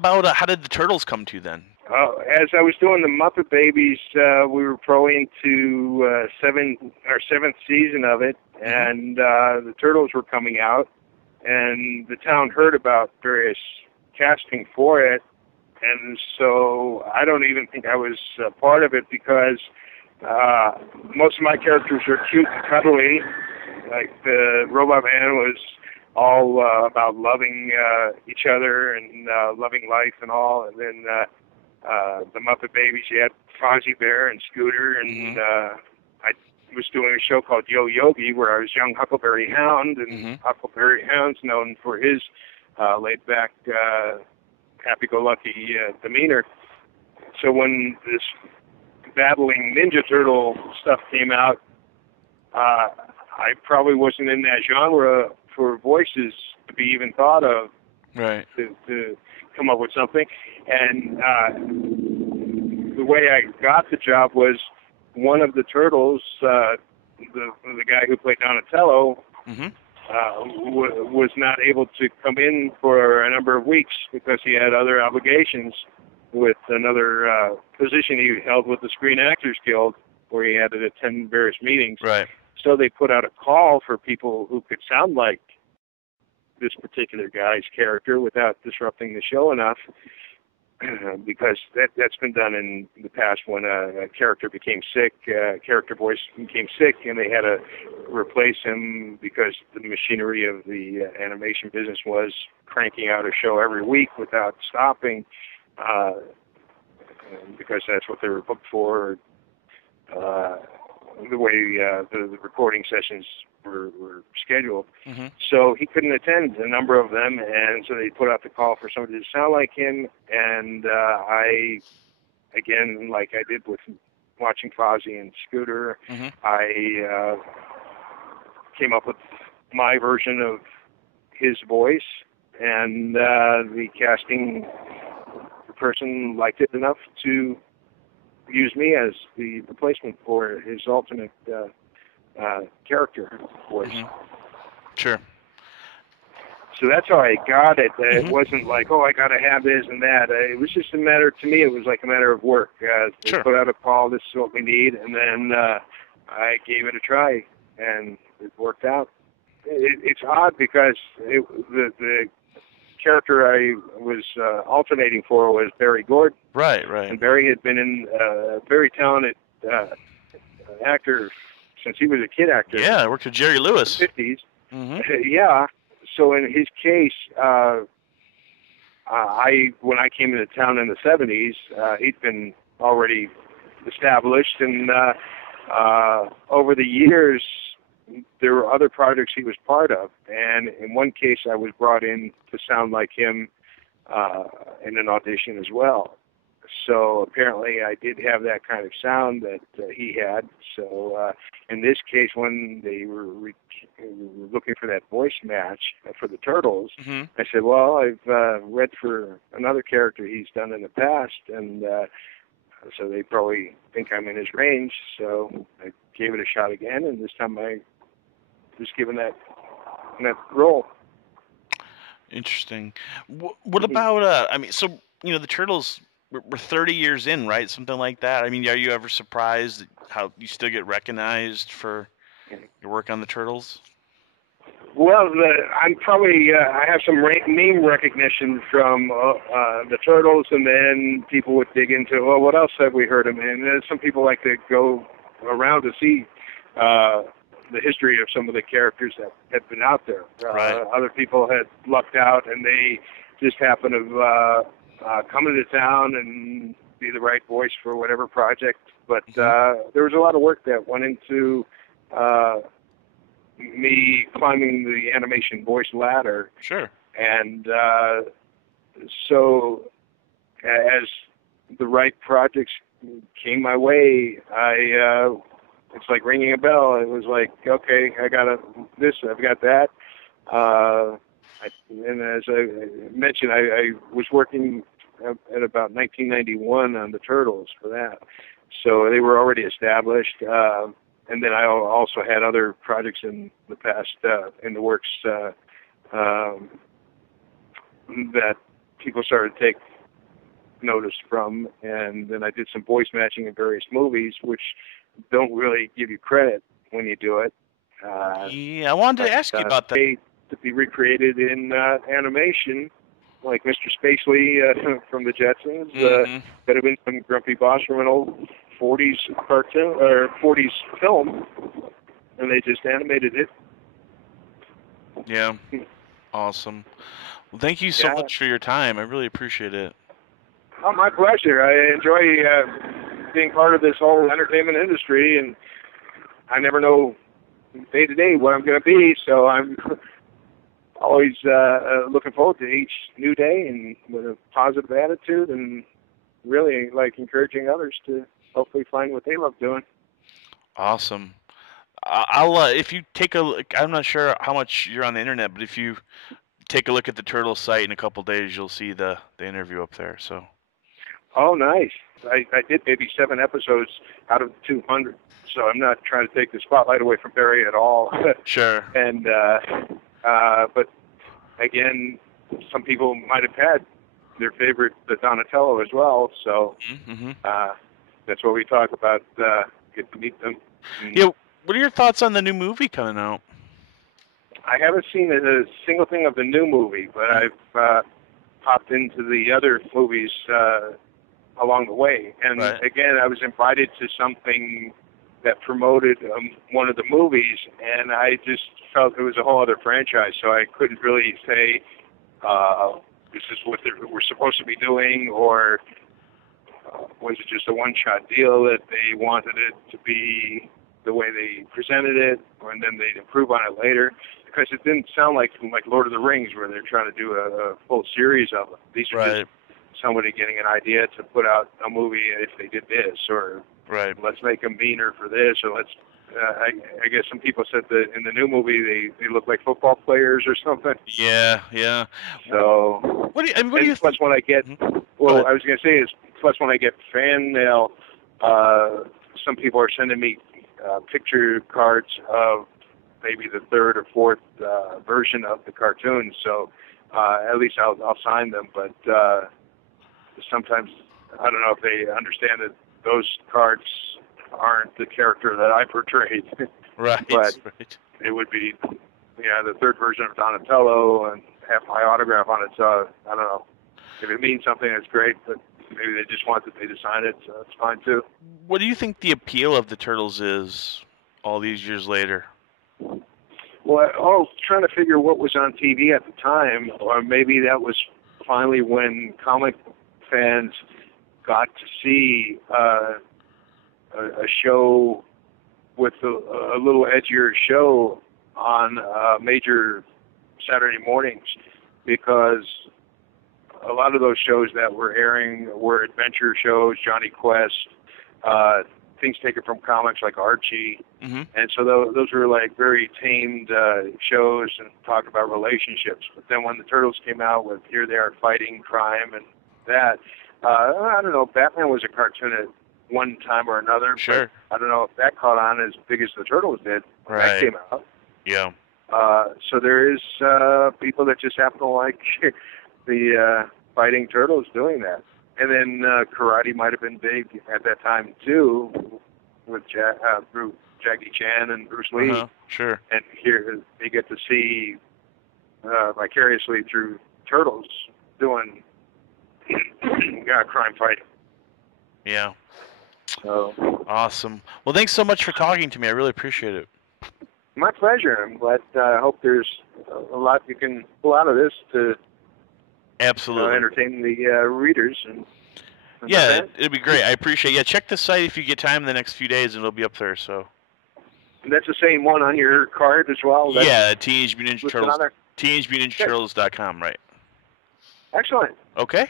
About how did the Turtles come to then? As I was doing the Muppet Babies, we were probably into our seventh season of it, and the Turtles were coming out, and the town heard about various casting for it, and so I don't even think I was part of it because most of my characters are cute and cuddly. Like the Robot Man was all about loving each other and loving life and all, and then the Muppet Babies, you had Fozzie Bear and Scooter, and I was doing a show called Yo Yogi where I was young Huckleberry Hound, and Huckleberry Hound's known for his laid-back, happy-go-lucky demeanor. So when this battling Ninja Turtle stuff came out, I probably wasn't in that genre for voices to be even thought of. Right. To come up with something, and the way I got the job was one of the Turtles, the guy who played Donatello, was not able to come in for a number of weeks because he had other obligations with another position he held with the Screen Actors Guild, where he had to attend various meetings. Right. So they put out a call for people who could sound like this particular guy's character without disrupting the show enough, because that's been done in the past when a character became sick, character voice became sick, and they had to replace him because the machinery of the animation business was cranking out a show every week without stopping, because that's what they were booked for. The way the recording sessions were scheduled. So he couldn't attend a number of them, and so they put out the call for somebody to sound like him, and I, again, like I did with watching Fozzie and Scooter, I came up with my version of his voice, and the casting person liked it enough to use me as the replacement for his alternate character voice. Sure. So that's how I got it. It wasn't like, oh, I got to have this and that. It was just a matter, to me, it was like a matter of work. They put out a call, this is what we need, and then I gave it a try, and it worked out. It's odd because the character I was alternating for was Barry Gordon. Right. And Barry had been a very talented actor since he was a kid actor. Yeah, I worked with Jerry Lewis. In the 50s. Yeah. So in his case, when I came into town in the 70s, he'd been already established, and over the years, there were other projects he was part of, and in one case I was brought in to sound like him in an audition as well. So apparently I did have that kind of sound that he had. So in this case, when they were looking for that voice match for the Turtles, I said, well, I've read for another character he's done in the past, and so they probably think I'm in his range. So I gave it a shot again, and this time I was given that role. Interesting. What about, I mean, so, you know, the Turtles, we're 30 years in, right? Something like that. I mean, are you ever surprised how you still get recognized for your work on the Turtles? Well, I'm probably, I have some name recognition from the Turtles, and then people would dig into, well, what else have we heard of? And some people like to go around to see the history of some of the characters that had been out there. Other people had lucked out, and they just happened to come into town and be the right voice for whatever project. But there was a lot of work that went into me climbing the animation voice ladder. Sure. And so as the right projects came my way, it's like ringing a bell. It was like, okay, I got this, I've got that. And as I mentioned, I was working at about 1991 on the Turtles for that. So they were already established. And then I also had other projects in the past, in the works, that people started to take notice from. And then I did some voice matching in various movies, which don't really give you credit when you do it. Yeah, I wanted to ask you about that. To be recreated in animation, like Mr. Spacely from the Jetsons. Could have been some grumpy boss from an old 40s cartoon or 40s film, and they just animated it. Yeah, awesome. Well, thank you so much for your time. I really appreciate it. Oh, my pleasure. I enjoy being part of this whole entertainment industry, and I never know day to day what I'm going to be, so I'm always looking forward to each new day and with a positive attitude, and really like encouraging others to hopefully find what they love doing. Awesome. I'll if you take a look, I'm not sure how much you're on the internet, but if you take a look at the Turtle site in a couple days, you'll see the interview up there. So. Oh, nice. I did maybe 7 episodes out of 200, so I'm not trying to take the spotlight away from Barry at all. Sure. And but again, some people might have had their favorite, the Donatello, as well. So that's what we talk about. Get to meet them. Yeah. What are your thoughts on the new movie coming out? I haven't seen a single thing of the new movie, but I've popped into the other movies along the way. And again, I was invited to something that promoted one of the movies, and I just felt it was a whole other franchise, so I couldn't really say this is what we're supposed to be doing, or was it just a one-shot deal that they wanted it to be the way they presented it, and then they'd improve on it later, because it didn't sound like Lord of the Rings, where they're trying to do a full series of them. These are just somebody getting an idea to put out a movie if they did this, or let's make them meaner for this, or let's. I guess some people said that in the new movie they look like football players or something. Yeah. So what do you plus when I get, well, I was gonna say is plus when I get fan mail, some people are sending me picture cards of maybe the 3rd or 4th version of the cartoon. So at least I'll sign them, but sometimes I don't know if they understand that those cards aren't the character that I portrayed. But it would be, the 3rd version of Donatello and have my autograph on it. So I don't know. If it means something, it's great, but maybe they just want me to sign it, so it's fine too. What do you think the appeal of the Turtles is all these years later? Well, trying to figure what was on TV at the time, or maybe that was finally when comic fans got to see a show with a little edgier show on major Saturday mornings, because a lot of those shows that were airing were adventure shows, Johnny Quest, things taken from comics like Archie, and so those were like very tamed shows and talked about relationships. But then when the Turtles came out with Here They Are Fighting Crime and that, I don't know, Batman was a cartoon at one time or another. Sure. But I don't know if that caught on as big as the Turtles did when that came out. Yeah. So there is people that just happen to like the fighting turtles doing that. And then karate might have been big at that time too, with Jackie Chan and Bruce Lee. Sure. And here they get to see vicariously through turtles doing crime fighting. Yeah. So awesome. Well, thanks so much for talking to me. I really appreciate it. My pleasure. I'm glad. I hope there's a lot you can pull out of this to absolutely entertain the readers. And yeah, it'd be great. I appreciate it. Yeah, check the site if you get time in the next few days, and it'll be up there. So. And that's the same one on your card as well? Yeah, Teenage Mutant Ninja Turtles. TeenageMutantNinjaTurtles.com, right? Excellent. Okay.